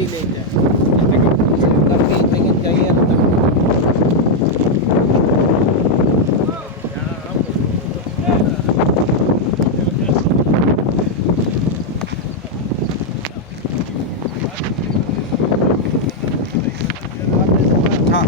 gilid. Tingin kayo yan. हाँ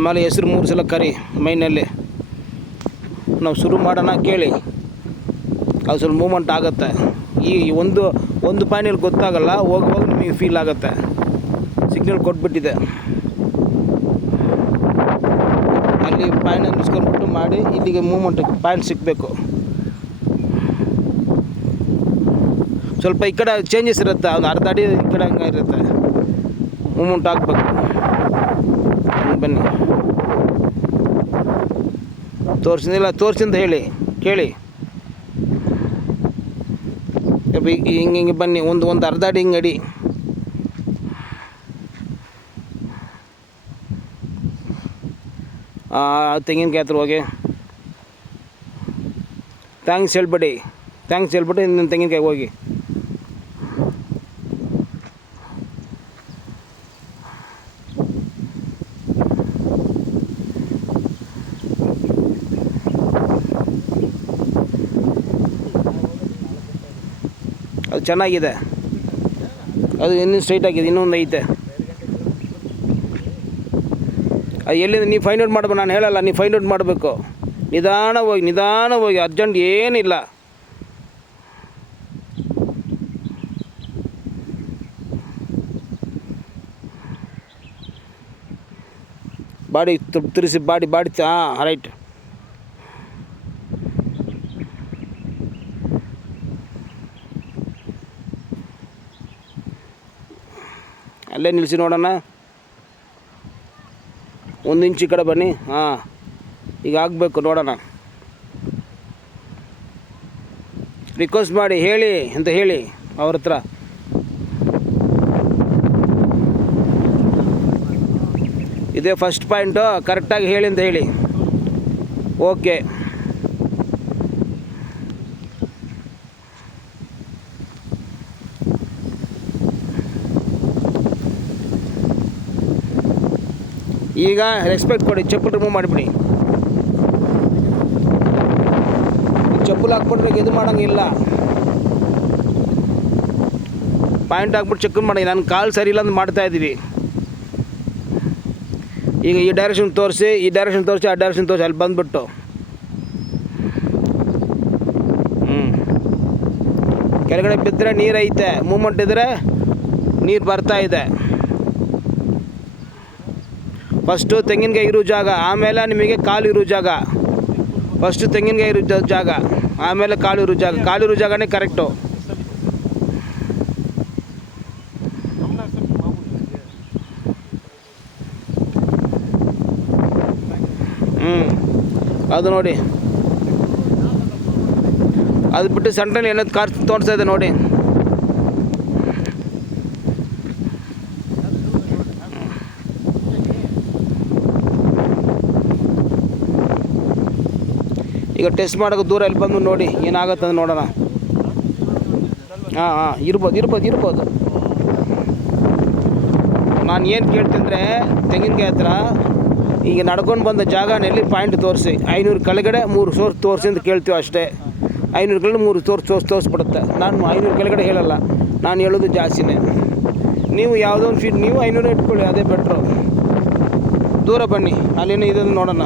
ಆಮೇಲೆ ಹೆಸ್ರು 3 ಸಲ ಕರಿ ಮೈನಲ್ಲಿ. ನಾವು ಶುರು ಮಾಡೋಣ ಕೇಳಿ, ಅದು ಸ್ವಲ್ಪ ಮೂಮೆಂಟ್ ಆಗುತ್ತೆ. ಈ ಒಂದು ಪಾಯಿಂಟಲ್ಲಿ ಗೊತ್ತಾಗಲ್ಲ, ಹೋಗಿ ನಿಮಗೆ ಫೀಲ್ ಆಗುತ್ತೆ. ಸಿಗ್ನಲ್ ಕೊಟ್ಬಿಟ್ಟಿದೆ, ಅಲ್ಲಿ ಪಾಯಿಂಟ್ ನಿಲ್ಸ್ಕೊಂಡ್ಬಿಟ್ಟು ಮಾಡಿ ಇಲ್ಲಿಗೆ ಮೂಮೆಂಟ್ ಪಾಯಿಂಟ್ ಸಿಗಬೇಕು. ಸ್ವಲ್ಪ ಈ ಕಡೆ ಚೇಂಜಸ್ ಇರುತ್ತೆ, ಒಂದು ಅರ್ಧ ಅಡಿ ಈ ಕಡೆ ಹಂಗೆ ಇರುತ್ತೆ, ಮೂಮೆಂಟ್ ಆಗಬೇಕು. ಬನ್ನಿ, ತೋರಿಸಿಂದ ಹೇಳಿ ಕೇಳಿ. ಹಿಂಗೆ ಬನ್ನಿ, ಒಂದು ಅರ್ಧ ಅಡಿ ಹಿಂಗೆ ಅಡಿ. ತೆಂಗಿನಕಾಯಿ ಹತ್ರ ಹೋಗಿ ಥ್ಯಾಂಕ್ಸ್ ಹೇಳ್ಬಿಟ್ಟು ಇನ್ನು ತೆಂಗಿನಕಾಯಿ ಹೋಗಿ. ಅದು ಚೆನ್ನಾಗಿದೆ, ಅದು ಇನ್ನೂ ಸ್ಟ್ರೈಟ್ ಆಗಿದೆ, ಇನ್ನೊಂದು ಐತೆ. ಅದು ಎಲ್ಲಿಂದ ನೀವು ಫೈಂಡ್ ಔಟ್ ಮಾಡ್ಬೇಕು, ನಾನು ಹೇಳಲ್ಲ, ನೀವು ಫೈಂಡ್ ಔಟ್ ಮಾಡಬೇಕು. ನಿಧಾನವಾಗಿ ಅರ್ಜೆಂಟ್ ಏನಿಲ್ಲ. ಬಾಡಿ ತಿರುಗಿಸಿ, ಬಾಡಿ ಹಾಂ ರೈಟ್. ಅಲ್ಲೇ ನಿಲ್ಲಿಸಿ ನೋಡೋಣ. 1 ಇಂಚ್ ಈ ಕಡೆ ಬನ್ನಿ. ಹಾಂ, ಈಗ ಆಗಬೇಕು ನೋಡೋಣ. ರಿಕ್ವೆಸ್ಟ್ ಮಾಡಿ ಹೇಳಿ ಅಂತ ಹೇಳಿ ಅವ್ರ ಹತ್ರ. ಇದೇ ಫಸ್ಟ್ ಪಾಯಿಂಟು, ಕರೆಕ್ಟಾಗಿ ಹೇಳಿ ಅಂತ ಹೇಳಿ. ಓಕೆ, ಈಗ ರೆಸ್ಪೆಕ್ಟ್ ಕೊಡಿ. ಚಪ್ಪಲ್ ರಿಮೂವ್ ಮಾಡಿಬಿಡಿ. ಚಪ್ಪಲ್ ಹಾಕ್ಬಿಟ್ರೆ ಇದು ಮಾಡೋಂಗಿಲ್ಲ. ಪಾಯಿಂಟ್ ಹಾಕ್ಬಿಟ್ಟು ಚೆಕ್ ಮಾಡಿ. ನನ್ನ ಕಾಲು ಸರಿ ಇಲ್ಲ ಅಂತ ಮಾಡ್ತಾಯಿದ್ದೀವಿ. ಈಗ ಈ ಡೈರೆಕ್ಷನ್ ತೋರಿಸಿ, ಆ ಡೈರೆಕ್ಷನ್ ತೋರಿಸಿ ಅಲ್ಲಿ ಬಂದುಬಿಟ್ಟು ಕೆಳಗಡೆ ಬಿದ್ದರೆ ನೀರು ಐತೆ, ಮೂಮೆಂಟ್ ಇದ್ದರೆ ನೀರು ಬರ್ತಾಯಿದೆ. ಫಸ್ಟು ತೆಂಗಿನಕಾಯಿ ಇರೋ ಜಾಗ, ಆಮೇಲೆ ನಿಮಗೆ ಕಾಲು ಇರೋ ಜಾಗ. ಫಸ್ಟು ತೆಂಗಿನಕಾಯಿ ಇರೋ ಜಾಗ, ಆಮೇಲೆ ಕಾಲು ಇರೋ ಜಾಗನೇ ಕರೆಕ್ಟು. ಅದು ನೋಡಿ, ಅದು ಬಿಟ್ಟು ಸೆಂಟ್ರಲ್ಲಿ ಏನಾದ್ರು ಕಾರ್ ತೋರಿಸ್ತಾ ಇದೆ ನೋಡಿ. ಈಗ ಟೆಸ್ಟ್ ಮಾಡೋಕೆ ದೂರ ಇಲ್ಲಿ ಬಂದು ನೋಡಿ ಏನಾಗುತ್ತೆ ಅಂತ ನೋಡೋಣ. ಹಾಂ ಇರ್ಬೋದು. ನಾನು ಏನು ಕೇಳ್ತಿದ್ರೆ, ತೆಂಗಿನಕಾಯಿ ಹತ್ರ ಈಗ ನಡ್ಕೊಂಡು ಬಂದ ಜಾಗನಲ್ಲಿ ಪಾಯಿಂಟ್ ತೋರಿಸಿ. 500 ಕೆಳಗಡೆ 3 ಸೋರ್ಸ್ ತೋರಿಸಿ ಅಂತ ಕೇಳ್ತೀವಿ ಅಷ್ಟೇ. 500 ಕೆಳಗಡೆ 3 ತೋರಿಸ್ಬಿಡುತ್ತೆ. ನಾನು 500 ಕೆಳಗಡೆ ಹೇಳಲ್ಲ, ನಾನು ಹೇಳೋದು ಜಾಸ್ತಿನೇ. ನೀವು ಯಾವುದೋ ಒಂದು ಫೀಟ್ ನೀವು 500 ಇಟ್ಕೊಳ್ಳಿ, ಅದೇ ಬೆಟ್ರು. ದೂರ ಬನ್ನಿ, ಅಲ್ಲೇನೋ ಇದನ್ನು ನೋಡೋಣ.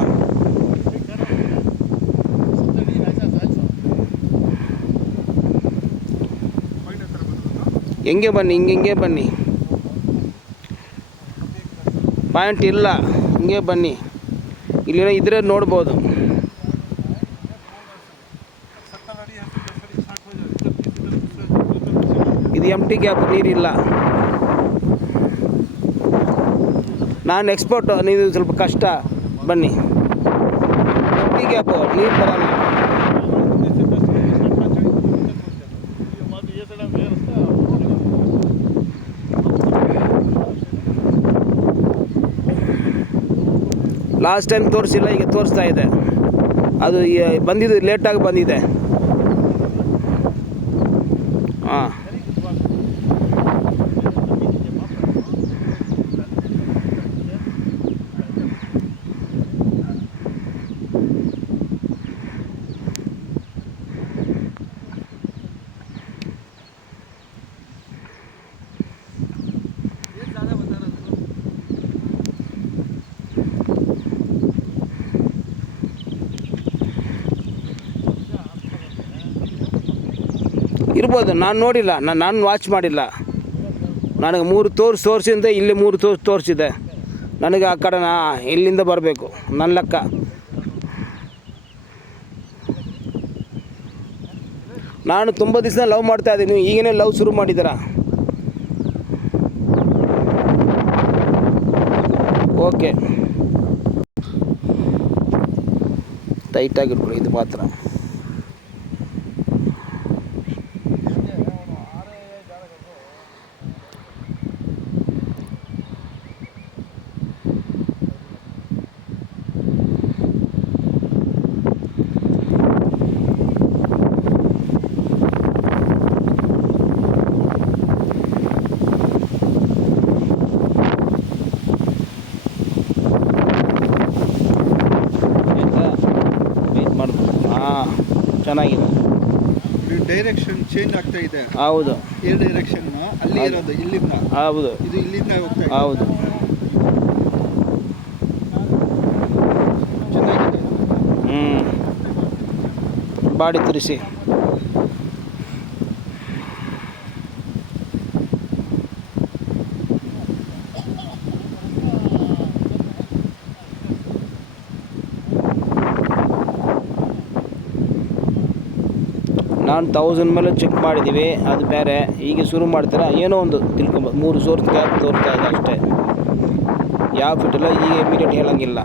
ಹಿಂಗೆ ಬನ್ನಿ. ಪಾಯಿಂಟ್ ಇಲ್ಲ, ಹಿಂಗೆ ಬನ್ನಿ. ಇಲ್ಲೇನೋ ಇದ್ರೆ ನೋಡ್ಬೋದು. ಇದು ಎಂಟಿ ಗ್ಯಾಪ್, ನೀರಿಲ್ಲ. ನಾನು ಎಕ್ಸ್ಪರ್ಟ್, ನೀವು ಸ್ವಲ್ಪ ಕಷ್ಟ. ಬನ್ನಿ, ಎಂಟಿ ಗ್ಯಾಪು, ನೀರು ಬರಲ್ಲ. ಲಾಸ್ಟ್ ಟೈಮ್ ತೋರಿಸಿಲ್ಲ, ಈಗ ತೋರಿಸ್ತಾ ಇದೆ. ಅದು ಬಂದಿದ್ದು ಲೇಟಾಗಿ ಬಂದಿದೆ. ಹಾಂ, ಇರ್ಬೋದು, ನಾನು ನೋಡಿಲ್ಲ, ನಾನು ವಾಚ್ ಮಾಡಿಲ್ಲ. ನನಗೆ 3 ತೋರಿಸಿಂದ ಇಲ್ಲಿ 3 ತೋರಿಸಿದೆ. ನನಗೆ ಆ ಕಡೆ ಇಲ್ಲಿಂದ ಬರಬೇಕು ನನ್ನ ಲೆಕ್ಕ. ನಾನು ತುಂಬ ದಿವಸ ಲವ್ ಮಾಡ್ತಾಯಿದ್ದೀನಿ, ಈಗಲೇ ಲವ್ ಶುರು ಮಾಡಿದ್ದೀರಾ? ಓಕೆ, ಟೈಟಾಗಿರ್ಬಿಡಿ ಇದು ಮಾತ್ರ. ಹಾಂ, ಚೆನ್ನಾಗಿದೆ. ಡೈರೆಕ್ಷನ್ ಚೇಂಜ್ ಆಗ್ತಾ ಇದೆ. ಹೌದು, ಈ ಡೈರೆಕ್ಷನ್ ಅಲ್ಲಿ ಇರೋದು ಇಲ್ಲಿಂದ. ಹೌದು, ಇದು ಇಲ್ಲಿಂದ ಹೋಗ್ತಾ ಇದೆ. ಹೌದು, ಚೆನ್ನಾಗಿದೆ. ಬಾಡಿ ತಿರ್ಸಿ. ನಾನು 1000 ಮೇಲೆ ಚೆಕ್ ಮಾಡಿದ್ದೀವಿ, ಅದು ಬೇರೆ. ಈಗ ಶುರು ಮಾಡ್ತೀರಾ ಏನೋ ಒಂದು ತಿಳ್ಕೊಬೋದು. 3 ಸೋರ್ಸ್ ಗ್ಯಾಪ್ ತೋರ್ತಾ ಇದೆ ಅಷ್ಟೇ, ಯಾವ ಫಿಟ್ಟಿಲ್ಲ. ಈಗ ಇಮಿಡಿಯೇಟ್ ಹೇಳೋಂಗಿಲ್ಲ.